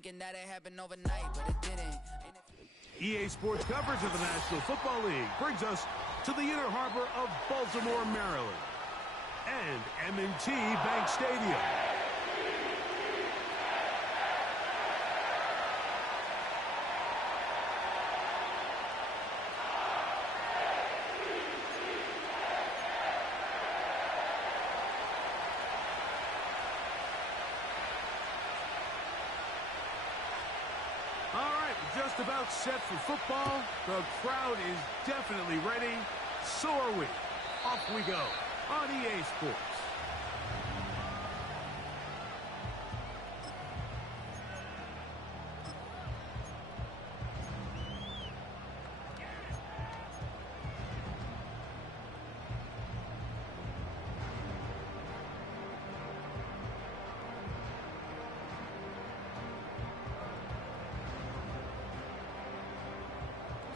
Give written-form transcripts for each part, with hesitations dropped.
thinking that it happened overnight, but it didn't. EA Sports coverage of the National Football League brings us to the inner harbor of Baltimore, Maryland, and M&T Bank Stadium. Just about set for football. The crowd is definitely ready. So are we. Off we go on EA Sports.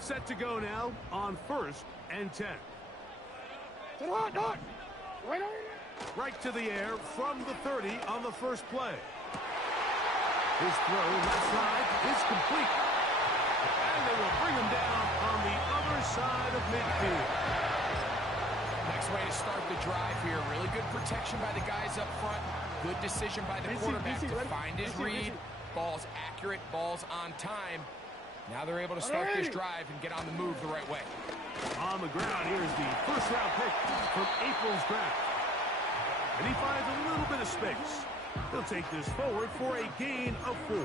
Set to go now on 1st and 10. Right to the air from the 30 on the first play. His throw left side is complete. And they will bring him down on the other side of midfield. Nice way to start the drive here. Really good protection by the guys up front. Good decision by the quarterback to find his read. Ball's accurate, ball's on time. Now they're able to start this drive and get on the move the right way. On the ground, here's the first-round pick from April's draft. And he finds a little bit of space. He'll take this forward for a gain of 4.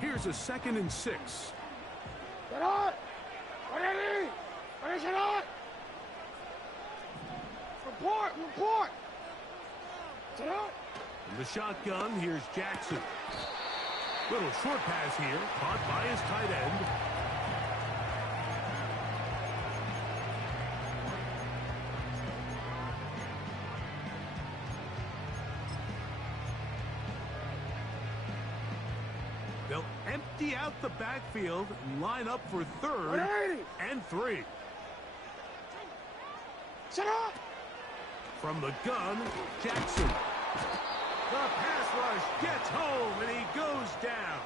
Here's a 2nd and 6. Report! In the shotgun, here's Jackson. Little short pass here, caught by his tight end. They'll empty out the backfield and line up for 3rd and 3. Shut up! From the gun, Jackson. The pass rush gets home, and he goes down.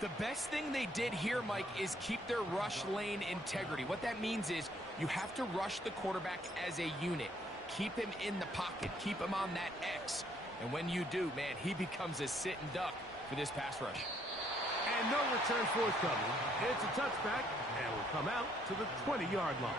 The best thing they did here, Mike, is keep their rush lane integrity. What that means is you have to rush the quarterback as a unit. Keep him in the pocket. Keep him on that X. And when you do, man, he becomes a sitting duck for this pass rush. And no return forthcoming. It's a touchback, and will come out to the 20-yard line.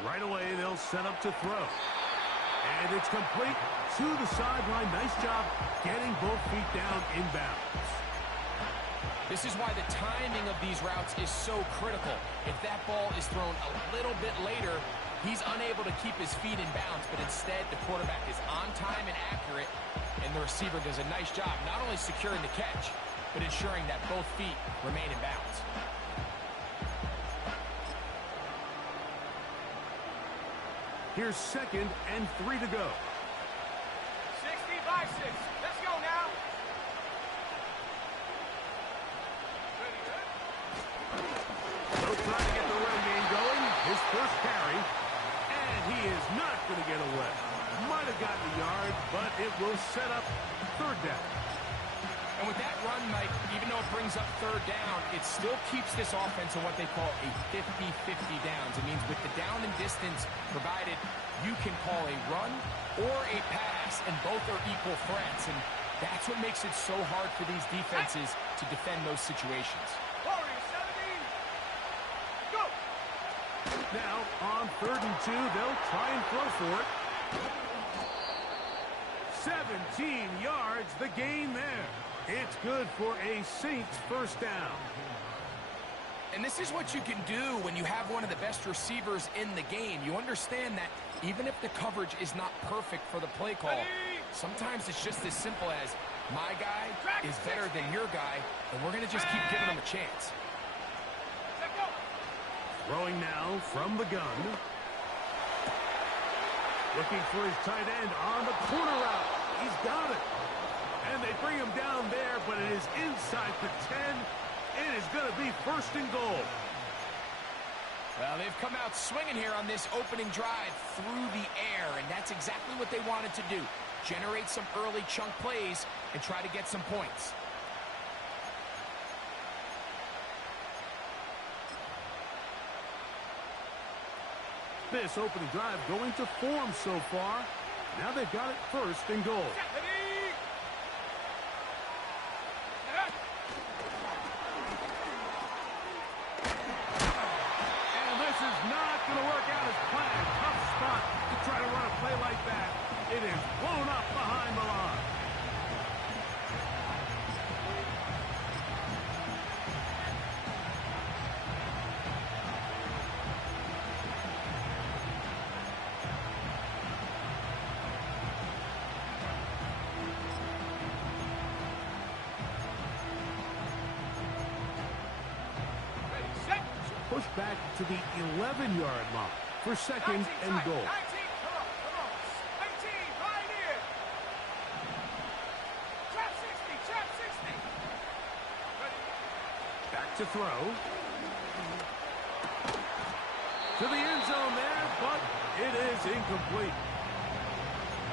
Right away, they'll set up to throw. And it's complete to the sideline. Nice job getting both feet down inbounds. This is why the timing of these routes is so critical. If that ball is thrown a little bit later, he's unable to keep his feet in bounds, but instead the quarterback is on time and accurate, and the receiver does a nice job not only securing the catch, but ensuring that both feet remain in bounds. Here's 2nd and 3 to go. 65 Let's go now. So trying to get the run game going. His first carry. And he is not going to get away. Might have gotten a yard, but it will set up third down. And with that run, Mike, even though it brings up third down, it still keeps this offense in what they call a 50-50 downs. It means with the down and distance provided, you can call a run or a pass, and both are equal threats. And that's what makes it so hard for these defenses to defend those situations. Warriors 17. Go. Now, on 3rd and 2, they'll try and throw for it. 17 yards, the gain there. It's good for a Saints first down. And this is what you can do when you have one of the best receivers in the game. You understand that even if the coverage is not perfect for the play call, sometimes it's just as simple as my guy is better than your guy, and we're going to just keep giving him a chance. Throwing now from the gun. Looking for his tight end on the corner route. He's got it. And they bring him down there, but it is inside the 10. It is going to be 1st and goal. Well, they've come out swinging here on this opening drive through the air, and that's exactly what they wanted to do. Generate some early chunk plays and try to get some points. This opening drive going to form so far. Now they've got it 1st and goal. Not going to work out as planned. Tough spot to try to run a play like that. It is blown up behind the line. Push back to the 11-yard line for 2nd and goal. 19, come on. 19, right here. Trap 60. Back to throw. To the end zone there, but it is incomplete.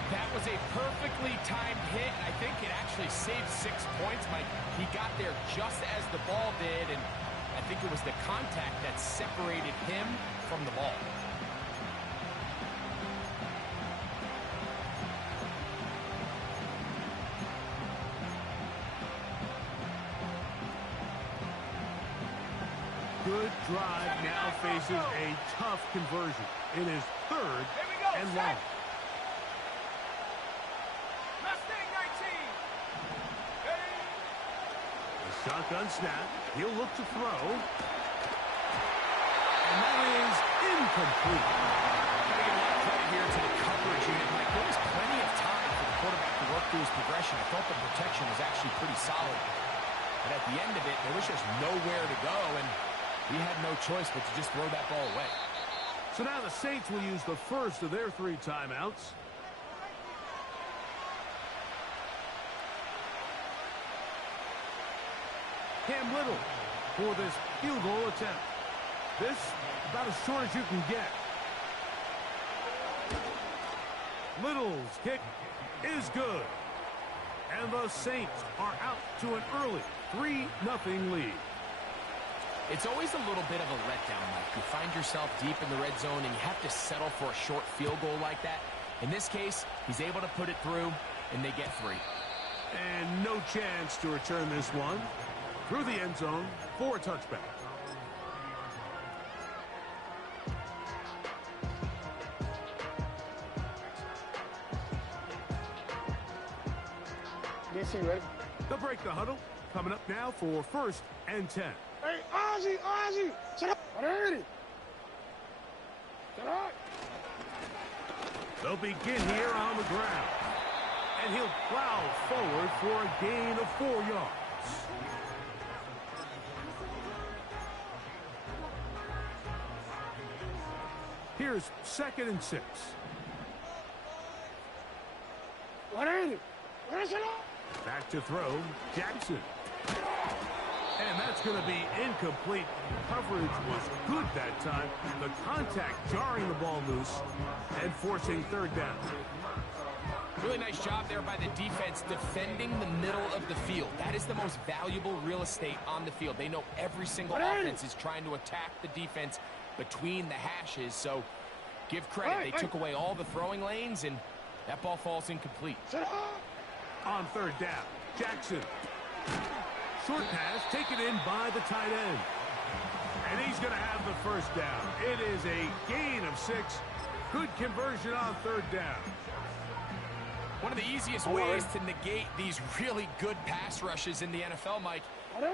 That was a perfectly timed hit, and I think it actually saved 6 points, Mike. He got there just as the ball did, and I think it was the contact that separated him from the ball. Good drive now faces a tough conversion. It is 3rd and long. Mustang 19. Shotgun snap. He'll look to throw. And that is incomplete. Gotta give a lot of credit here to the coverage unit, Mike. There was plenty of time for the quarterback to work through his progression. I thought the protection was actually pretty solid. But at the end of it, there was just nowhere to go, and he had no choice but to just throw that ball away. So now the Saints will use the first of their 3 timeouts. Cam Little for this field goal attempt. This about as short as you can get. Little's kick is good. And the Saints are out to an early 3-0 lead. It's always a little bit of a letdown, Mike. You find yourself deep in the red zone, and you have to settle for a short field goal like that. In this case, he's able to put it through, and they get 3. And no chance to return this one through the end zone for a touchback. DC, ready? They'll break the huddle. Coming up now for 1st and 10. Hey, Ozzy, shut up. Ready? Shut up. They'll begin here on the ground. And he'll plow forward for a gain of 4 yards. Here's 2nd and 6. What ain't it? Back to throw, Jackson. And that's going to be incomplete. Coverage was good that time. The contact jarring the ball loose and forcing third down. Really nice job there by the defense defending the middle of the field. That is the most valuable real estate on the field. They know every single offense is trying to attack the defense between the hashes. So give credit. They took away all the throwing lanes, and that ball falls incomplete. On third down, Jackson. Short pass taken in by the tight end. And he's going to have the first down. It is a gain of 6. Good conversion on third down. One of the easiest ways to negate these really good pass rushes in the NFL, Mike,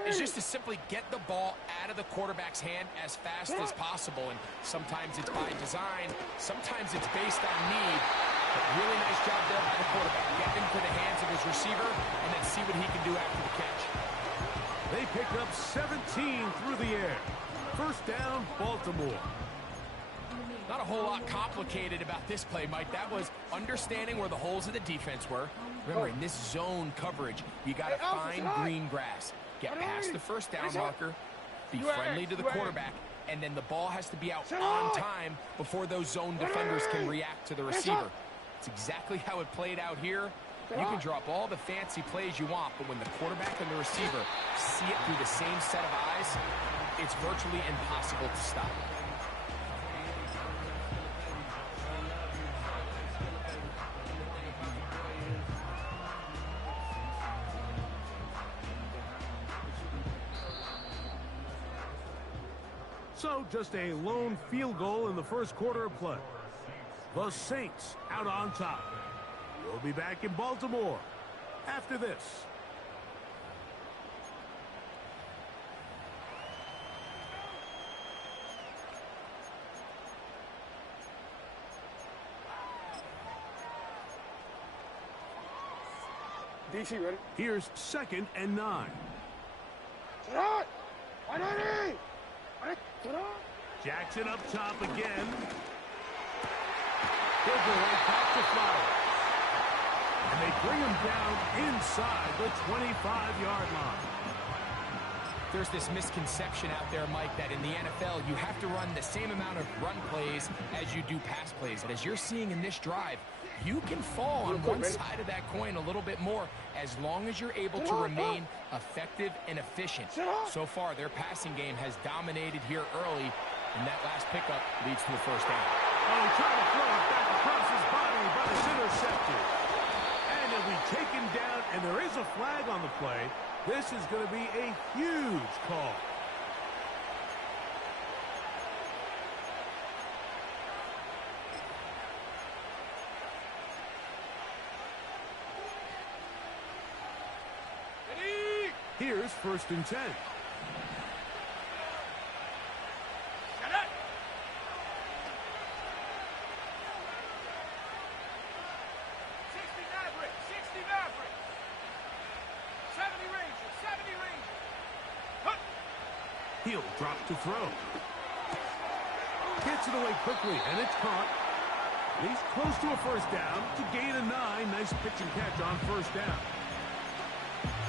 is just to simply get the ball out of the quarterback's hand as fast as possible. And sometimes it's by design, sometimes it's based on need. But really nice job there by the quarterback. Get into the hands of his receiver and then see what he can do after the catch. They pick up 17 through the air. First down, Baltimore. Not a whole lot complicated about this play, Mike. That was understanding where the holes of the defense were. Remember, in this zone coverage, you got to find green grass. Get past the first down marker, be friendly to the quarterback, and then the ball has to be out on time before those zone defenders can react to the receiver. It's exactly how it played out here. You can drop all the fancy plays you want, but when the quarterback and the receiver see it through the same set of eyes, it's virtually impossible to stop. So just a lone field goal in the first quarter of play. The Saints out on top. We'll be back in Baltimore after this. DC ready? Here's 2nd and 9. Jackson up top again. He'll go right back to Flowers. And they bring him down inside the 25-yard line. There's this misconception out there, Mike, that in the NFL you have to run the same amount of run plays as you do pass plays. And as you're seeing in this drive, you can fall on one side of that coin a little bit more as long as you're able to remain effective and efficient. So far, their passing game has dominated here early, and that last pickup leads to a first down. Oh, he tried to throw it back across his body, but it's intercepted. And it'll be taken down, and there is a flag on the play. This is going to be a huge call. Here's 1st and 10. He'll drop to throw. Gets it away quickly, and it's caught. He's close to a first down to gain a 9. Nice pitch and catch on first down.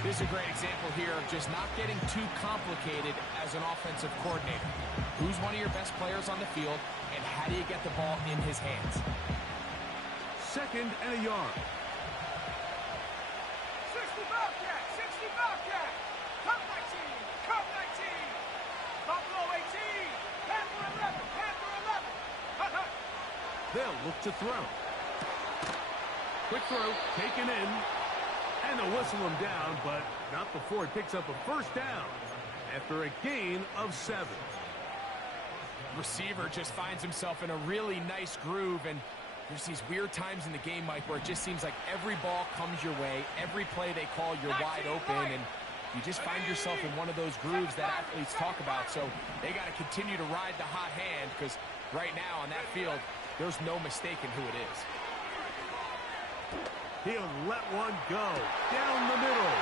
This is a great example here of just not getting too complicated as an offensive coordinator. Who's one of your best players on the field, and how do you get the ball in his hands? 2nd and a yard. 60 Bobcat, 60 Bobcat. Cup 19, Cup 19. Buffalo 18, Panther 11, Panther 11. They'll look to throw. Quick throw, taken in. And they'll whistle him down, but not before he picks up a first down after a gain of 7. Receiver just finds himself in a really nice groove, and there's these weird times in the game, Mike, where it just seems like every ball comes your way, every play they call, you're wide open, and you just find yourself in one of those grooves that athletes talk about. So they got to continue to ride the hot hand, because right now on that field, there's no mistaking who it is. He'll let one go down the middle.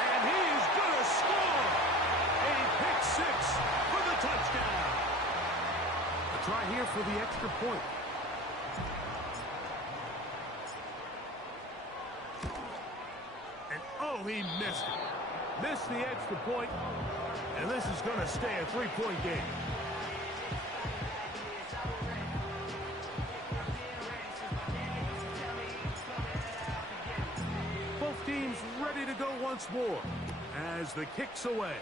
And he is going to score. A pick 6 for the touchdown. try here for the extra point. And, oh, he missed it. Missed the extra point, and this is going to stay a three-point game. Both teams ready to go once more as the kick's away.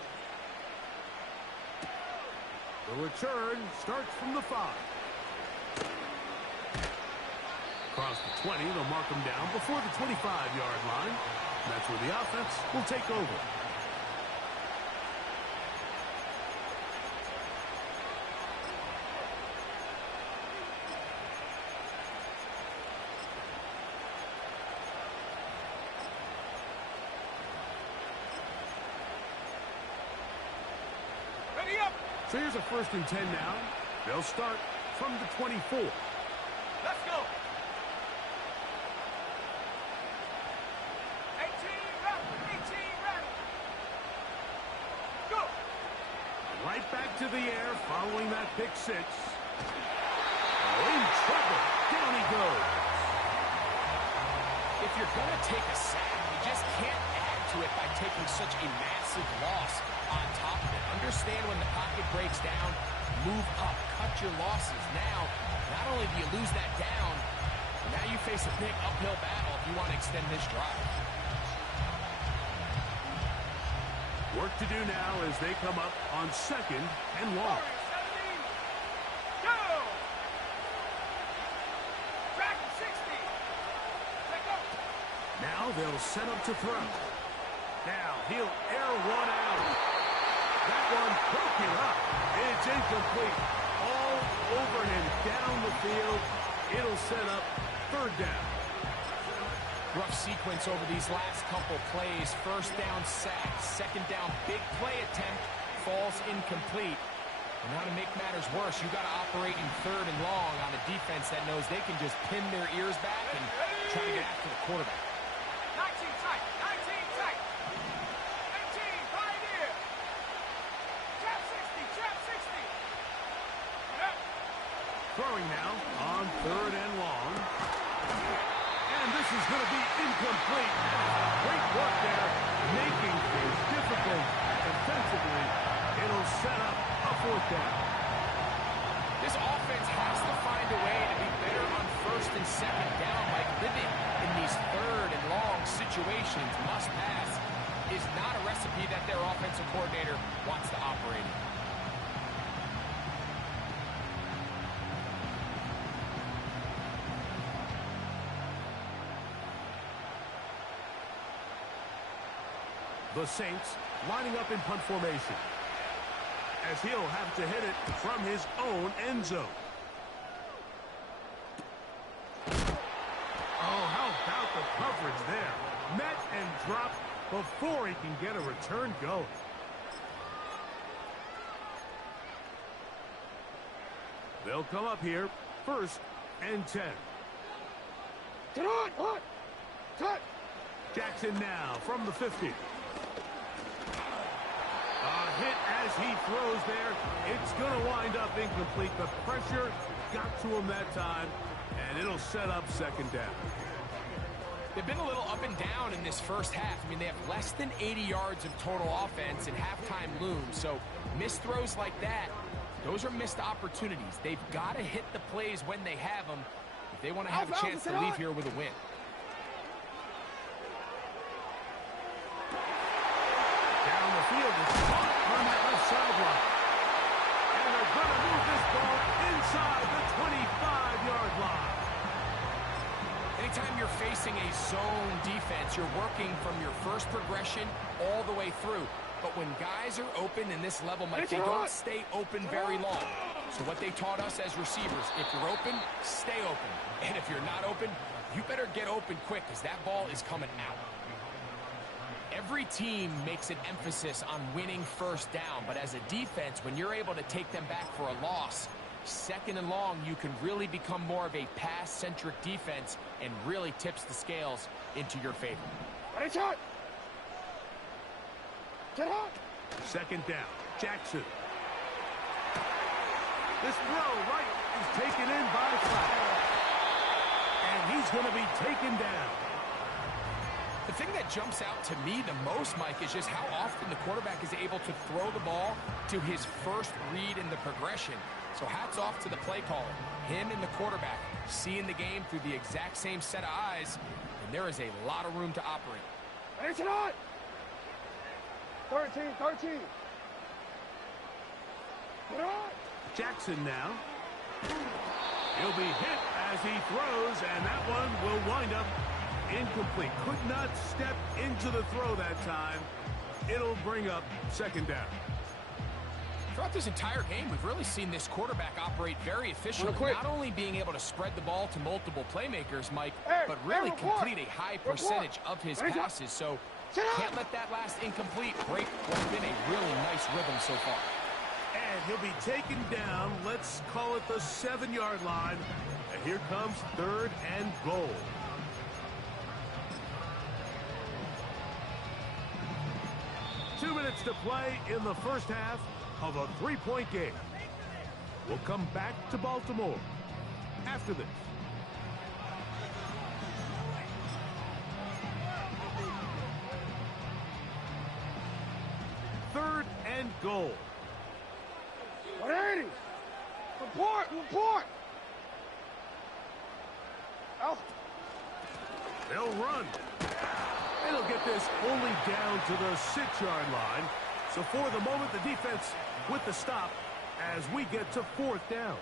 The return starts from the 5. Across the 20, they'll mark them down before the 25-yard line. That's where the offense will take over. Ready up. So here's a 1st and 10 now. They'll start from the 24. Let's go. 18 ready. Go. Right back to the air following that pick 6. Oh, in trouble. Down he goes. If you're going to take a sack, you just can't add to it by taking such a massive loss on top of it. Understand when the pocket breaks down, move up, cut your losses. Now, not only do you lose that down, but now you face a big uphill battle if you want to extend this drive. Work to do now as they come up on 2nd and long. 17. Go. Track 60. Let go. Now they'll set up to throw. Now he'll air one out. That one broken up. It's incomplete. All over him down the field. It'll set up 3rd down. Rough sequence over these last couple plays. 1st down sack, 2nd down big play attempt, falls incomplete. And now to make matters worse, you got to operate in 3rd and long on a defense that knows they can just pin their ears back and try to get after the quarterback. 19 tight. 19 tight. 18 pioneer. Trap 60. Trap 60. Yep. Throwing now on 3rd and long. And this is going to be incomplete. Great work there, making things difficult defensively. It'll set up a 4th down. This offense has to find a way to be better on 1st and 2nd down, like living in these 3rd and long situations. Must pass is not a recipe that their offensive coordinator wants to operate in. The Saints lining up in punt formation as he'll have to hit it from his own end zone. Oh, how about the coverage there? Met and dropped before he can get a return going. They'll come up here 1st and 10. Get on. Cut. Jackson now from the 50. A hit as he throws there. It's going to wind up incomplete. The pressure got to him that time, and it'll set up 2nd down. They've been a little up and down in this 1st half. I mean, they have less than 80 yards of total offense and halftime looms. So missed throws like that, those are missed opportunities. They've got to hit the plays when they have them if they want to have a chance to leave here with a win. Down the field is caught on that left sideline. And they're going to move this ball inside the 25-yard line. Anytime you're facing a zone defense, you're working from your first progression all the way through. But when guys are open in this level, Mike, they don't stay open very long. So what they taught us as receivers, if you're open, stay open. And if you're not open, you better get open quick because that ball is coming out. Every team makes an emphasis on winning 1st down, but as a defense, when you're able to take them back for a loss, 2nd and long, you can really become more of a pass-centric defense and really tips the scales into your favor. Ready, shot. Get hot. 2nd down. Jackson. This throw right is taken in by Flacco. And he's going to be taken down. The thing that jumps out to me the most, Mike, is just how often the quarterback is able to throw the ball to his first read in the progression. So hats off to the play caller. Him and the quarterback seeing the game through the exact same set of eyes, and there is a lot of room to operate. It's not. 13. Get on. Jackson now. He'll be hit as he throws, and that one will wind up incomplete. Could not step into the throw that time. It'll bring up second down. Throughout this entire game, we've really seen this quarterback operate very efficiently, not only being able to spread the ball to multiple playmakers, Mike, but really complete a high percentage of his passes. So can't let that last incomplete break what's been a really nice rhythm so far. And he'll be taken down, let's call it the 7-yard line. And here comes 3rd and goal. Two minutes to play in the first half of a 3-point game. We'll come back to Baltimore after this. 3rd and goal. 180. Report. Out. They'll run. And they'll get this only down to the 6-yard line. So for the moment, the defense with the stop as we get to 4th down.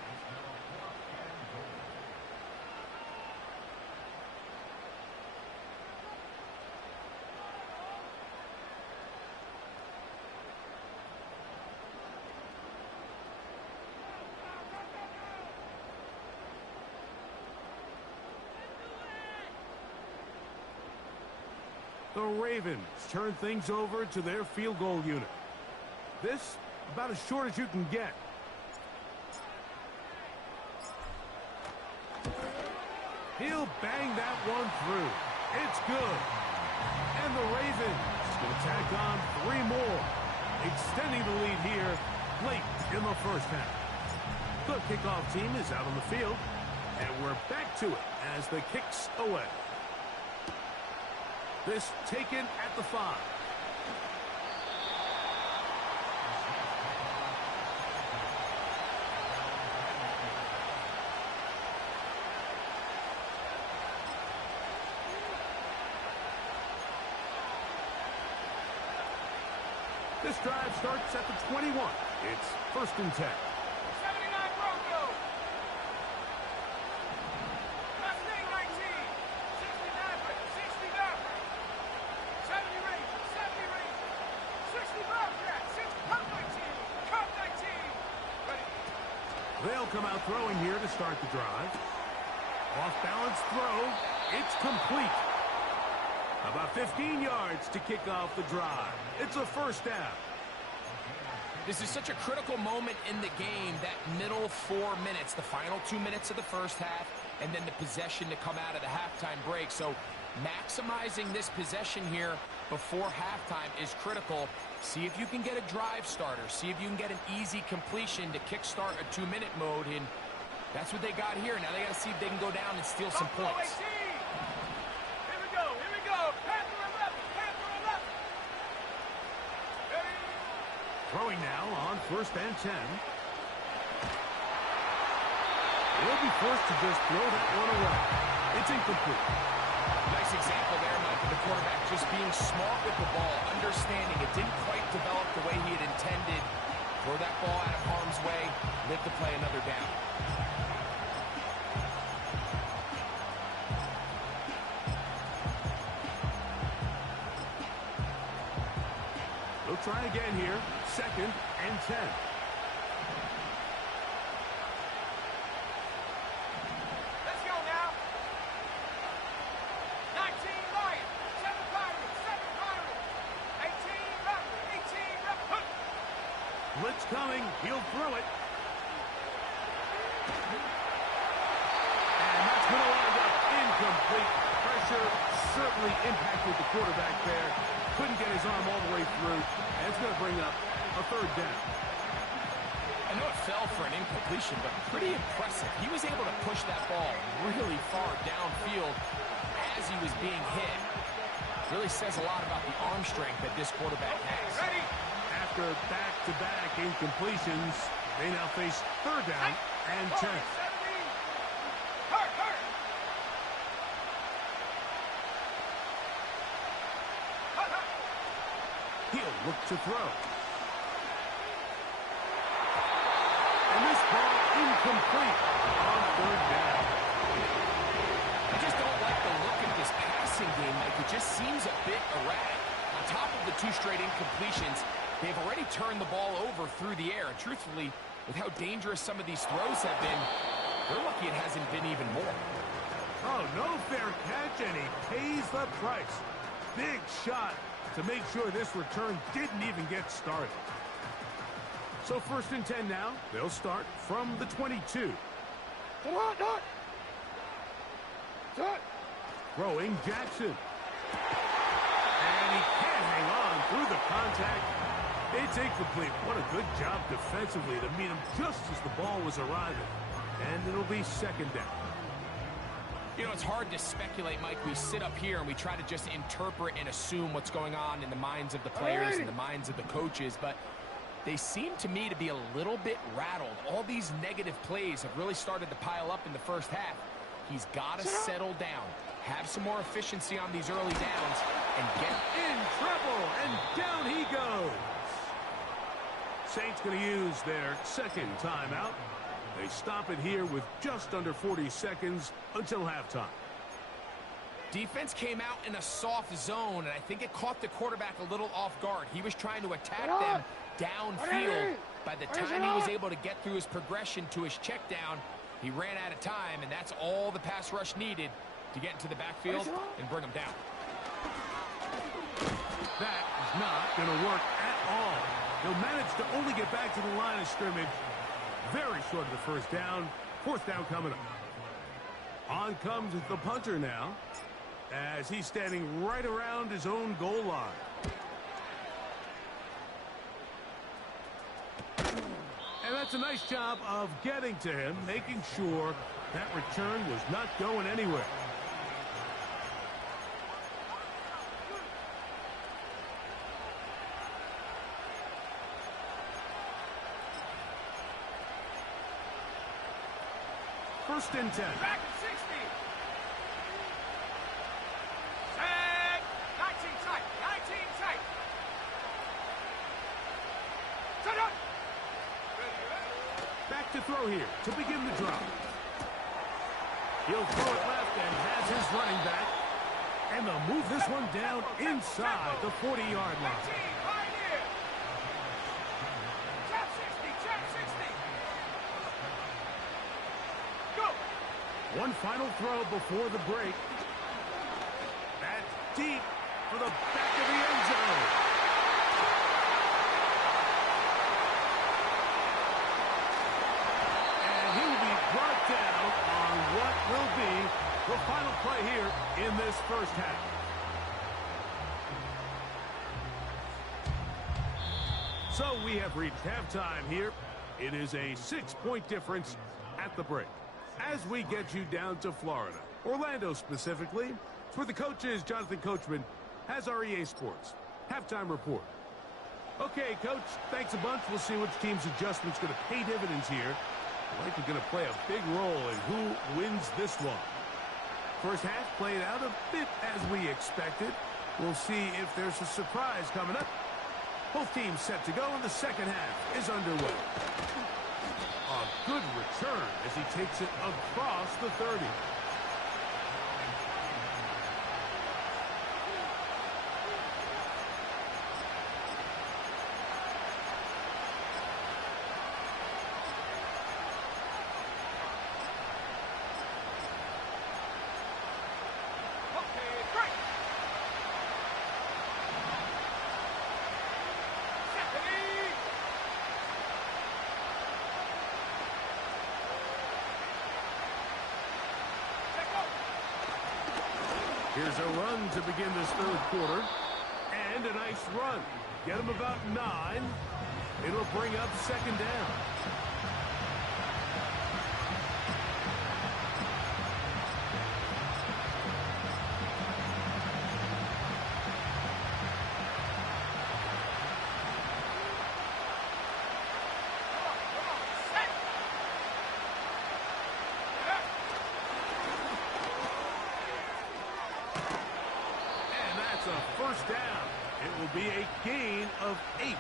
The Ravens turn things over to their field goal unit. This about as short as you can get. He'll bang that one through. It's good. And the Ravens going to tack on 3 more, extending the lead here late in the first half. The kickoff team is out on the field, and we're back to it as the kick's away. This taken at the 5. This drive starts at the 21. It's 1st and 10. 79 Broncos. Mustang 19. 69. 70 Rangers. 60 Bobcats. 60 Cup 19. Cup 19. Ready. They'll come out throwing here to start the drive. Off balance throw. It's complete. About 15 yards to kick off the drive. It's a 1st down. This is such a critical moment in the game, that middle 4 minutes, the final 2 minutes of the first half, and then the possession to come out of the halftime break. So maximizing this possession here before halftime is critical. See if you can get a drive starter. See if you can get an easy completion to kickstart a 2-minute mode, and that's what they got here. Now they got to see if they can go down and steal some points. Throwing now on 1st and 10. He'll be forced to just throw that one away. It's incomplete. Nice example there, Mike, of the quarterback just being smart with the ball, understanding it didn't quite develop the way he had intended. Throw that ball out of harm's way, live to play another down. They'll try again here. 2nd and 10. Let's go now. 19 Lions. 7 Pirates. 18 Raptors. 18 Raptors. Blitz coming. He'll throw it. And that's going to wind up incomplete. Pressure certainly impacted the quarterback there. Couldn't get his arm all the way through. And it's going to bring up a 3rd down. I know it fell for an incompletion, but pretty impressive. He was able to push that ball really far downfield as he was being hit. Really says a lot about the arm strength that this quarterback has. Ready? After back-to-back incompletions, they now face third down and 10. 17. Hurt, hurt. Hut, hut. He'll look to throw. And this ball incomplete on third down. I just don't like the look of this passing game, Mike. It just seems a bit erratic. On top of the 2 straight incompletions, they've already turned the ball over through the air. And truthfully, with how dangerous some of these throws have been, they're lucky it hasn't been even more. Oh, no fair catch, and he pays the price. Big shot to make sure this return didn't even get started. So 1st and 10 now. They'll start from the 22. Come on, Dot. Dot. Throwing Jackson. And he can't hang on through the contact. It's incomplete. What a good job defensively to meet him just as the ball was arriving. And it'll be 2nd down. You know, it's hard to speculate, Mike. We sit up here and we try to just interpret and assume what's going on in the minds of the players and the minds of the coaches, but they seem to me to be a little bit rattled. All these negative plays have really started to pile up in the first half. He's got to settle down, have some more efficiency on these early downs, and get In trouble, and down he goes. Saints going to use their 2nd timeout. They stop it here with just under 40 seconds until halftime. Defense came out in a soft zone, and I think it caught the quarterback a little off guard. He was trying to attack them downfield. By the time he was able to get through his progression to his check down, he ran out of time, and that's all the pass rush needed to get into the backfield and bring him down. That is not going to work at all. He'll manage to only get back to the line of scrimmage very short of the 1st down. 4th down coming up. On comes the punter now as he's standing right around his own goal line. And that's a nice job of getting to him, making sure that return was not going anywhere. First and 10. Back at 60. Set. 19 tight. 19 tight. Set up. Back to throw here to begin the drop. He'll throw it left and has his running back. And they'll move this one down inside the 40-yard line. 19. Right here. Jab 60. Jab 60. Go. One final throw before the break. That's deep for the back of the end zone. And he will be brought down on what will be the final play here in this 1st half. So we have reached halftime here. It is a 6-point difference at the break. As we get you down to Florida, Orlando specifically, it's where the coach is. Jonathan Coachman has our EA Sports halftime report. Okay, Coach, thanks a bunch. We'll see which team's adjustment's going to pay dividends here. Likely going to play a big role in who wins this one. First half played out a bit as we expected. We'll see if there's a surprise coming up. Both teams set to go, and the 2nd half is underway. A good return as he takes it across the 30. Okay, great. Stephanie. Let go. Here's a run to begin this 3rd quarter. And a nice run. Get him about 9. It'll bring up 2nd down. first down. It will be a gain of 8.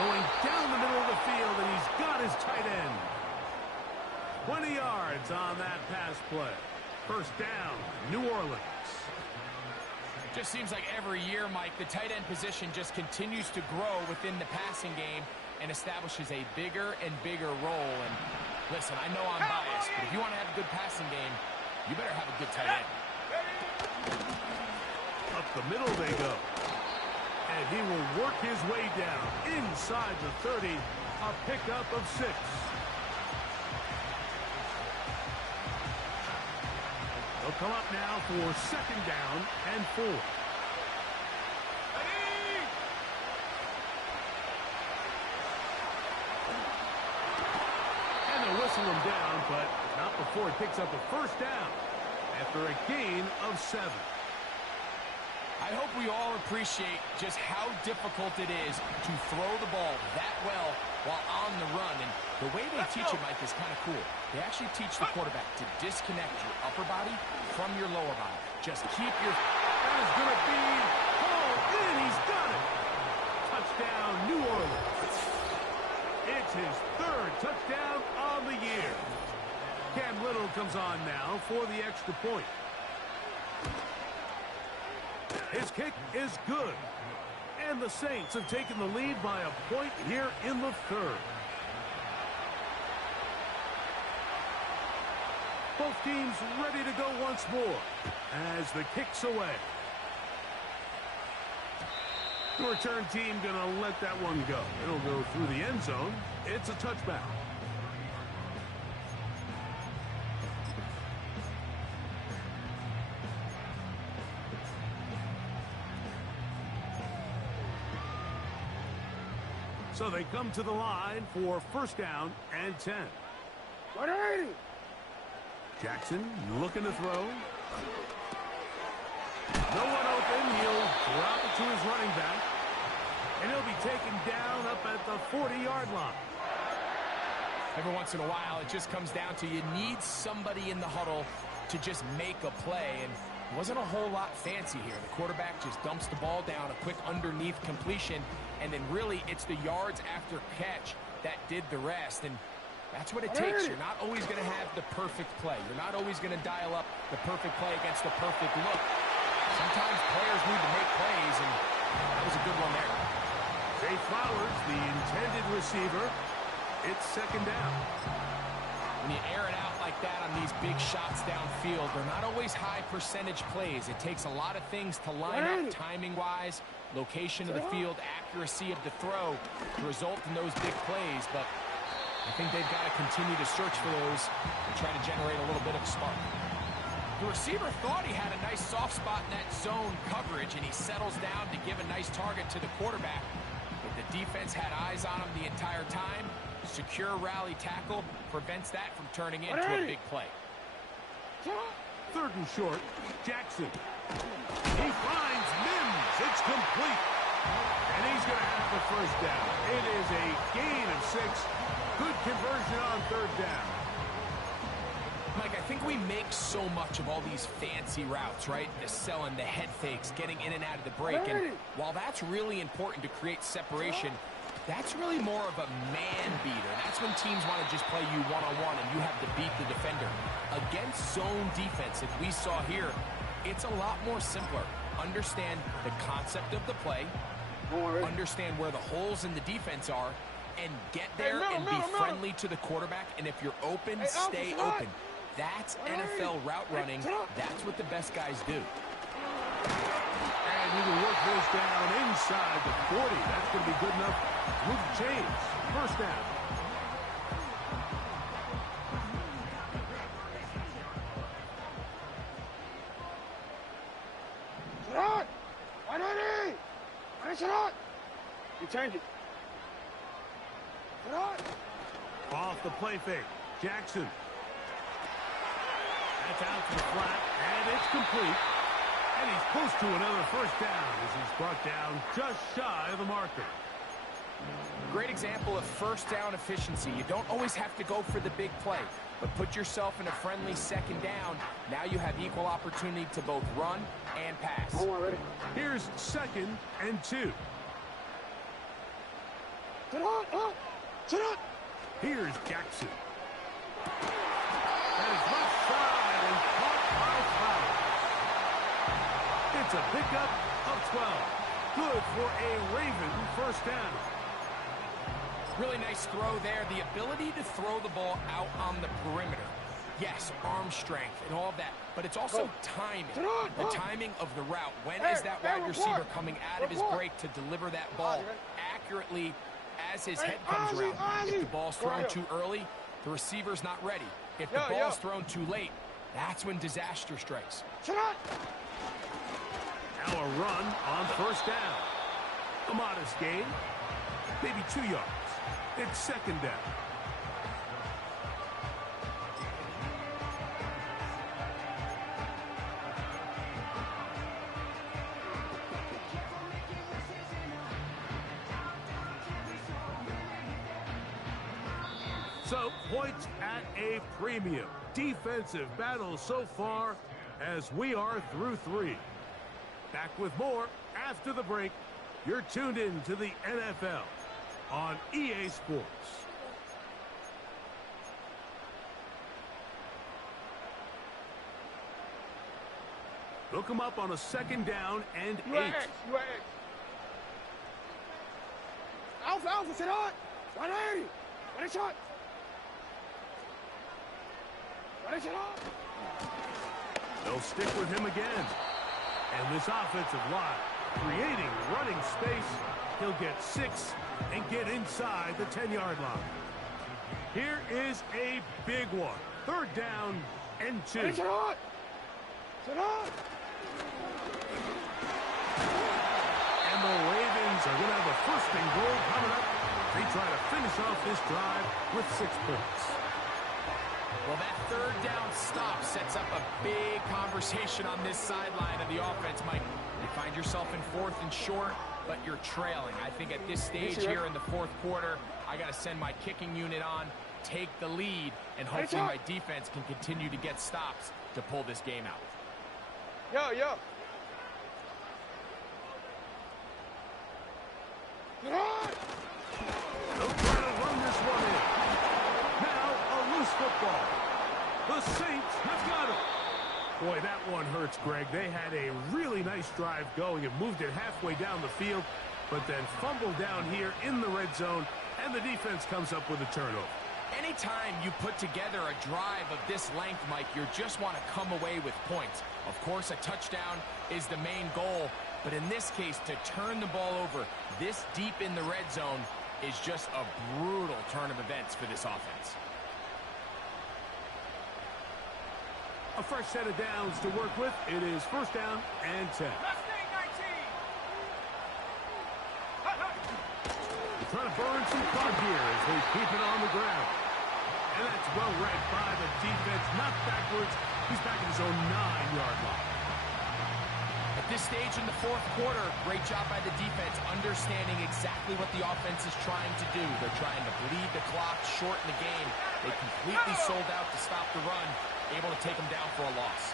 Going down the middle of the field, and he's got his tight end. 20 yards on that pass play. First down, New Orleans. Just seems like every year, Mike, the tight end position just continues to grow within the passing game and establishes a bigger and bigger role. And listen, I know I'm biased, but if you want to have a good passing game, you better have a good tight end. Up the middle they go. And he will work his way down inside the 30, a pickup of 6. They'll come up now for second down and 4. And they'll whistle him down, but not before he picks up a first down after a gain of 7. I hope we all appreciate just how difficult it is to throw the ball that well while on the run. And the way they teach it, Mike, is kind of cool. They actually teach the quarterback to disconnect your upper body from your lower body. Just keep your... That is going to be hauled in. He's got it. Touchdown, New Orleans. It's his 3rd touchdown on the year. Cam Little comes on now for the extra point. His kick is good. And the Saints have taken the lead by a point here in the 3rd. Both teams ready to go once more as the kick's away. The return team going to let that one go. It'll go through the end zone. It's a touchback. So they come to the line for first down and 10. 180. Jackson looking to throw. No one open. He'll drop it to his running back. And he'll be taken down up at the 40-yard line. Every once in a while, it just comes down to you need somebody in the huddle to just make a play. And it wasn't a whole lot fancy here. The quarterback just dumps the ball down, a quick underneath completion, and then really it's the yards after catch that did the rest. And that's what it takes. You're not always going to have the perfect play. You're not always going to dial up the perfect play against the perfect look. Sometimes players need to make plays, and that was a good one there. Zay Flowers, the intended receiver. It's second down. When you air it out like that on these big shots downfield, they're not always high percentage plays. It takes a lot of things to line up timing-wise, location of the field, accuracy of the throw to result in those big plays. But I think they've got to continue to search for those and try to generate a little bit of a spark. The receiver thought he had a nice soft spot in that zone coverage, and he settles down to give a nice target to the quarterback. But the defense had eyes on him the entire time. Secure rally tackle prevents that from turning into a big play. Third and short, Jackson. He finds Mims. It's complete. And he's going to have the first down. It is a gain of 6. Good conversion on third down. Mike, I think we make so much of all these fancy routes, right? The selling, the head fakes, getting in and out of the break. And while that's really important to create separation, that's really more of a man beater. That's when teams want to just play you one-on-one and you have to beat the defender. Against zone defense, if we saw here, it's a lot more simpler. Understand the concept of the play, understand where the holes in the defense are, and get there and be friendly to the quarterback. And if you're open, stay open. That's NFL route running. That's what the best guys do. And he will work this down inside the 40. That's going to be good enough. Move the chains. First down. You change it. Off the play fake. Jackson. That's out to the flat, and it's complete. And he's close to another first down as he's brought down just shy of the marker. Great example of first down efficiency. You don't always have to go for the big play, but put yourself in a friendly second down. Now you have equal opportunity to both run and pass. Here's 2nd and 2. Here's Jackson. And it's left side and caught by Flowers. It's a pickup of 12. Good for a Raven first down. Really nice throw there. The ability to throw the ball out on the perimeter. Yes, arm strength and all of that, but it's also timing. The timing of the route. When is that wide receiver coming out of his break to deliver that ball accurately as his head comes around? If the ball's thrown too early, the receiver's not ready. If the ball's thrown too late, that's when disaster strikes. Now a run on first down. A modest gain, maybe 2 yards. It's 2nd down. So, points at a premium. Defensive battle so far as we are through 3. Back with more after the break. You're tuned in to the NFL on EA Sports. They'll come up on a 2nd down and 8. Alpha, sit on. 180. Ready, shot. Ready, shot. They'll stick with him again. And this offensive line, creating running space, he'll get 6 and get inside the 10-yard line. Here is a big one. 3rd down and 2. Ready, shot. Sit on. And the Ravens are going to have a 1st and goal coming up. They try to finish off this drive with 6 points. Well, that 3rd down stop sets up a big conversation on this sideline of the offense, Mike. You find yourself in 4th and short, but you're trailing. I think at this stage here in the 4th quarter, I got to send my kicking unit on, take the lead, and hopefully my defense can continue to get stops to pull this game out. Yo. They'll try to run this one in. Now a loose football. The Saints have got it. Boy, that one hurts, Greg. They had a really nice drive going and moved it halfway down the field, but then fumbled down here in the red zone, and the defense comes up with a turnover. Anytime you put together a drive of this length, Mike, you just want to come away with points. Of course, a touchdown is the main goal, but in this case, to turn the ball over this deep in the red zone is just a brutal turn of events for this offense. A fresh set of downs to work with. It is 1st down and 10. They're trying to burn some clock here as they keep it on the ground. And that's well read by the defense. Knocked backwards. He's back at his own 9-yard line. At this stage in the 4th quarter, great job by the defense, understanding exactly what the offense is trying to do. They're trying to bleed the clock, shorten the game. They completely sold out to stop the run, able to take them down for a loss.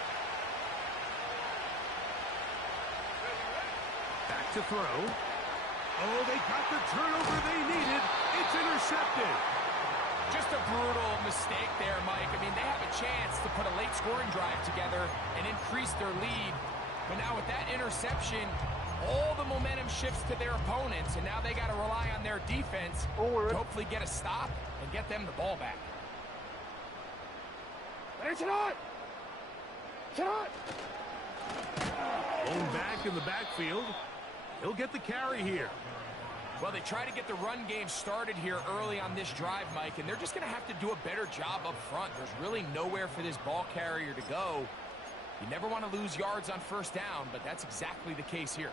Back to throw. Oh, they got the turnover they needed. It's intercepted. Just a brutal mistake there, Mike. I mean, they have a chance to put a late scoring drive together and increase their lead. But now with that interception, all the momentum shifts to their opponents, and now they got to rely on their defense to hopefully get a stop and get them the ball back. Going back in the backfield. He'll get the carry here. Well, they try to get the run game started here early on this drive, Mike, and they're just going to have to do a better job up front. There's really nowhere for this ball carrier to go. You never want to lose yards on 1st down, but that's exactly the case here.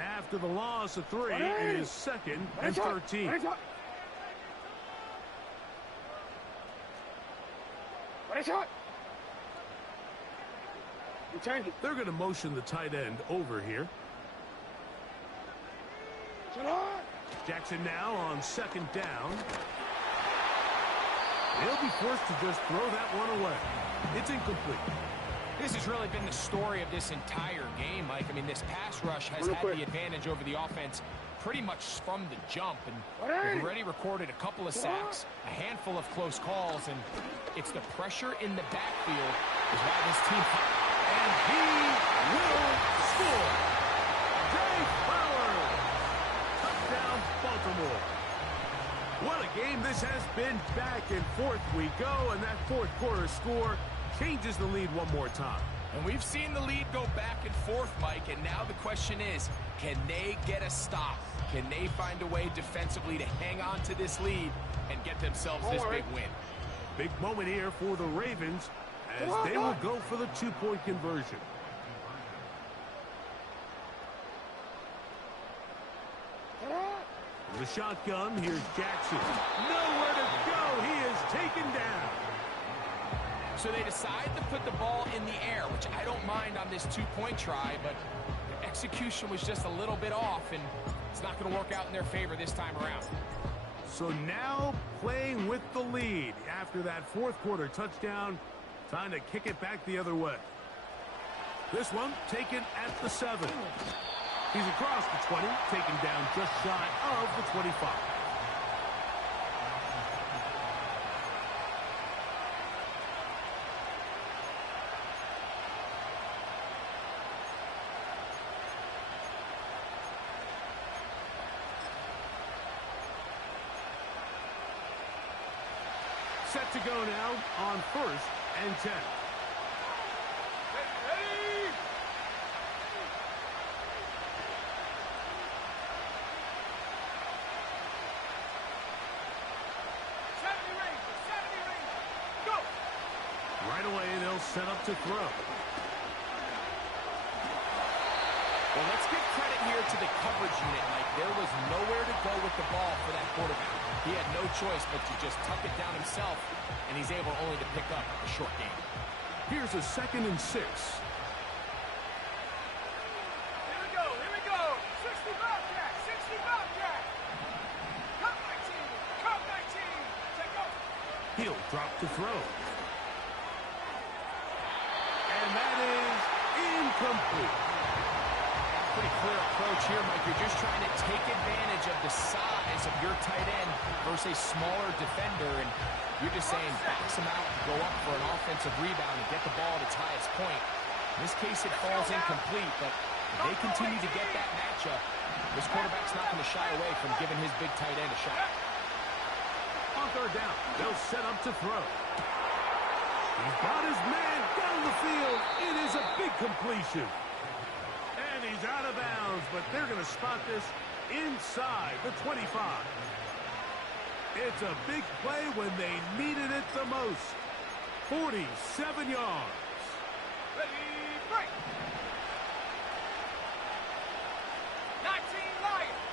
After the loss of 3, it is 2nd and 13. They're going to motion the tight end over here. Jackson now on 2nd down. He'll be forced to just throw that one away. It's incomplete. This has really been the story of this entire game, Mike. I mean, this pass rush has had the advantage over the offense pretty much from the jump. And we've already recorded a couple of sacks, a handful of close calls, and it's the pressure in the backfield is why this team... And he will score. Jay Fowler. Touchdown, Baltimore. What a game this has been. Back and forth we go, and that fourth quarter score changes the lead one more time. And we've seen the lead go back and forth, Mike, and now the question is, can they get a stop? Can they find a way defensively to hang on to this lead and get themselves this big win? Big moment here for the Ravens as they will go for the 2-point conversion. The shotgun, here's Jackson. Nowhere to go. He is taken down. So they decide to put the ball in the air, which I don't mind on this 2-point try, but the execution was just a little bit off, and it's not going to work out in their favor this time around. So now playing with the lead after that fourth quarter touchdown, time to kick it back the other way. This one taken at the 7. He's across the 20, taken down just shy of the 25. Set to go now on 1st and 10. Right away, they'll set up to throw. Well, let's give credit here to the coverage unit, Mike. There was nowhere to go with the ball for that quarterback. He had no choice but to just tuck it down himself, and he's able only to pick up a short gain. Here's a 2nd and 6. Here we go, here we go. 60 Bobcat, 60 Bobcat. Come 19, come 19. Take off. He'll drop to throw. And that is incomplete. Pretty clear approach here, Mike. You're just trying to take advantage of the size of your tight end versus a smaller defender, and you're just saying box him out, go up for an offensive rebound, and get the ball at its highest point. In this case, it falls incomplete, but if they continue to get that matchup, this quarterback's not going to shy away from giving his big tight end a shot. On 3rd down, they'll set up to throw. He's got his man down the field. It is a big completion. And he's out of bounds, but they're going to spot this inside the 25. It's a big play when they needed it the most. 47 yards. Ready, break. 19 Lions.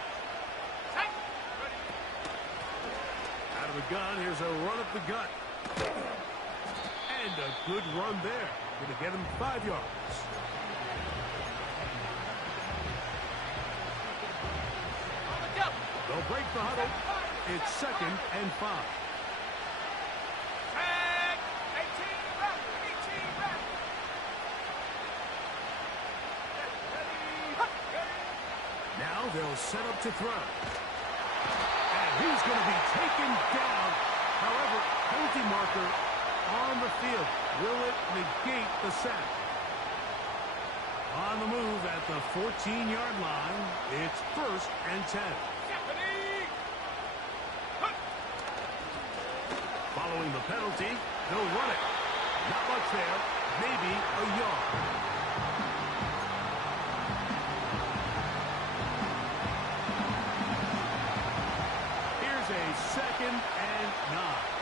Take. Ready. Out of the gun, here's a run up the gut. And a good run there. Going to get him 5 yards. On the double. They'll break the huddle. It's 2nd and 5. Tag. 18 back. 18 back. Ready. Now they'll set up to throw. And he's going to be taken down. However, penalty marker on the field. Will it negate the sack? On the move at the 14-yard line, it's 1st and 10. Following the penalty, they'll run it. Not much there, maybe a yard. Here's a 2nd and 9.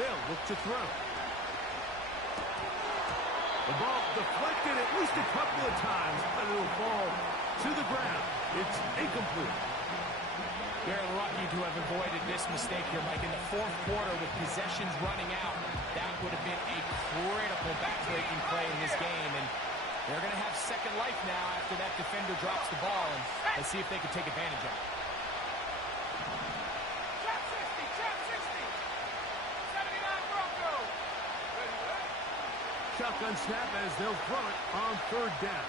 They'll look to throw. The ball deflected at least a couple of times, but it'll fall to the ground. It's incomplete. They're lucky to have avoided this mistake here, Mike. In the fourth quarter, with possessions running out, that would have been a critical back-breaking play in this game. And they're going to have second life now after that defender drops the ball. And let's see if they can take advantage of it. Shotgun snap as they'll throw it on third down.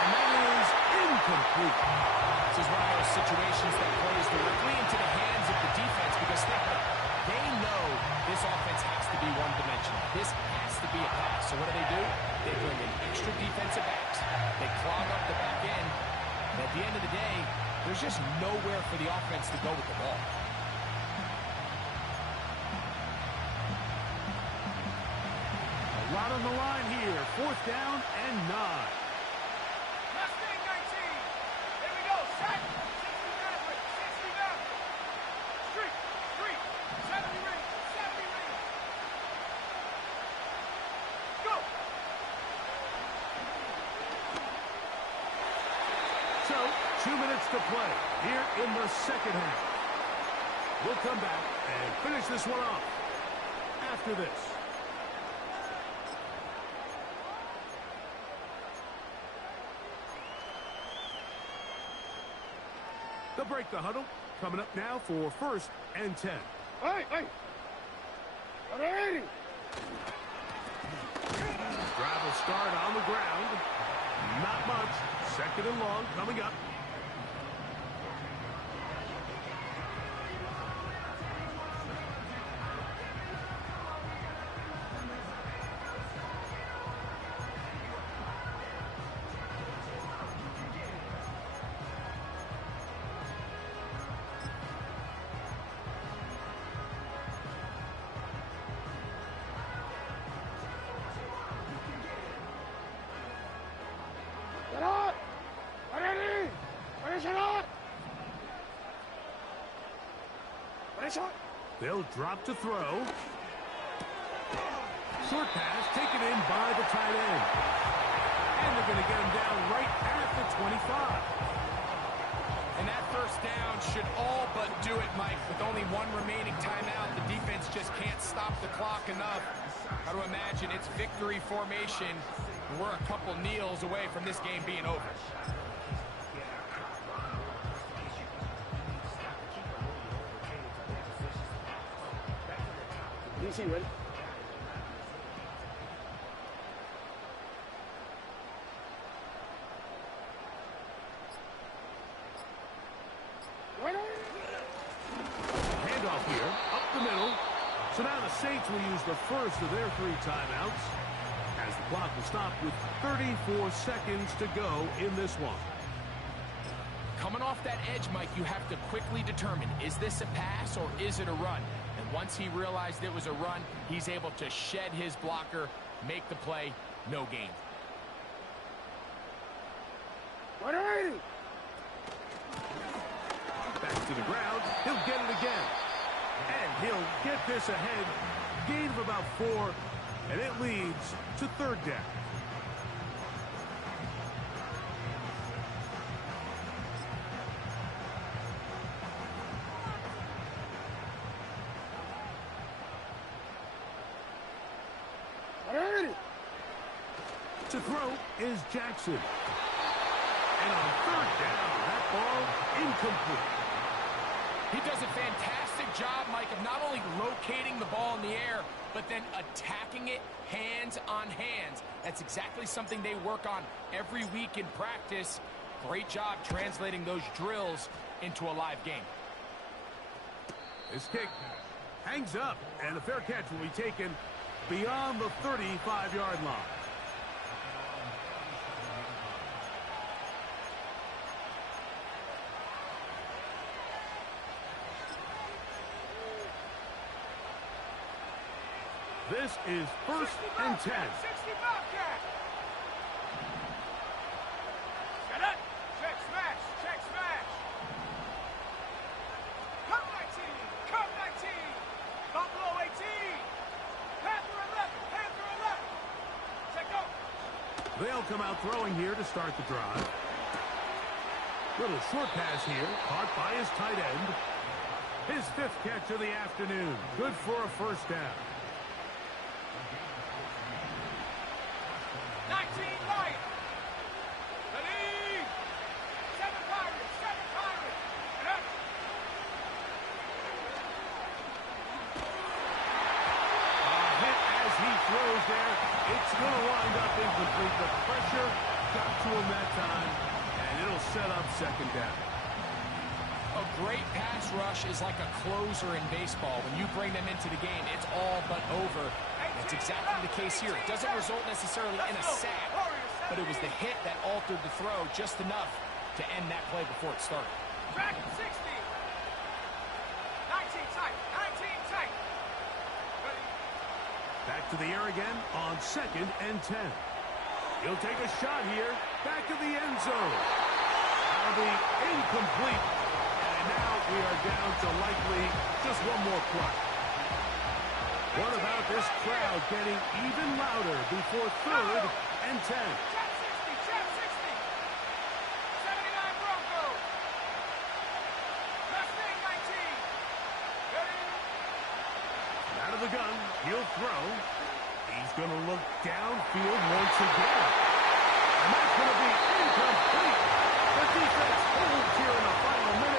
And that is incomplete. This is one of those situations that plays directly into the hands of the defense because they know this offense has to be one-dimensional. This has to be a pass. So what do? They bring in extra defensive backs. They clog up the back end. And at the end of the day, there's just nowhere for the offense to go with the ball. A lot on the line here. Fourth down and 9. Mustang 19. Here we go. Set. 60 Maverick. 60 Maverick. Street. 70 rings. 70 rings. Go. So, 2 minutes to play here in the second half. We'll come back and finish this one off after this. They'll break the huddle. Coming up now for 1st and 10. Hey. Ready. Drive will start on the ground. Not much. 2nd and long coming up. They'll drop to throw. Short pass taken in by the tight end. And they're going to get him down right at the 25. And that first down should all but do it, Mike. With only one remaining timeout, the defense just can't stop the clock enough. Got to imagine it's victory formation. We're a couple kneels away from this game being over. DC, ready? Handoff here, up the middle. So now the Saints will use the first of their 3 timeouts as the clock will stop with 34 seconds to go in this one. Coming off that edge, Mike, you have to quickly determine, is this a pass or is it a run? And once he realized it was a run, he's able to shed his blocker, make the play, no gain. Back to the ground, he'll get it again. And he'll get this ahead, gain of about 4, and it leads to 3rd down. To throw is Jackson. And on 3rd down, that ball incomplete. He does a fantastic job, Mike, of not only locating the ball in the air, but then attacking it hands on hands. That's exactly something they work on every week in practice. Great job translating those drills into a live game. This kick hangs up, and the fair catch will be taken beyond the 35-yard line. This is 1st and 10. 60 Bobcat. Set up. Check smash. Check smash. Come 19. Come 19. They'll come out throwing here to start the drive. Little short pass here, caught by his tight end. His 5th catch of the afternoon. Good for a first down. 19 right. Ready. 7 Pirates. 7 Pirates. And up. Hit as he throws there. It's going to wind up incomplete. The pressure got to him that time, and it'll set up second down. A great pass rush is like a closer in baseball. When you bring them into the game, it's all but over. That's exactly the case here. It doesn't result necessarily in a sack, but it was the hit that altered the throw just enough to end that play before it started. Track 60. 19 tight. 19 tight. Ready. Back to the air again on 2nd and 10. He'll take a shot here. Back of the end zone. That'll be incomplete. And now we are down to likely just one more play. What about this crowd getting even louder before 3rd and 10? Trap 60. Trap 60. 79 Broncos. Mustang 19. Ready. Out of the gun, he'll throw. He's going to look downfield once again.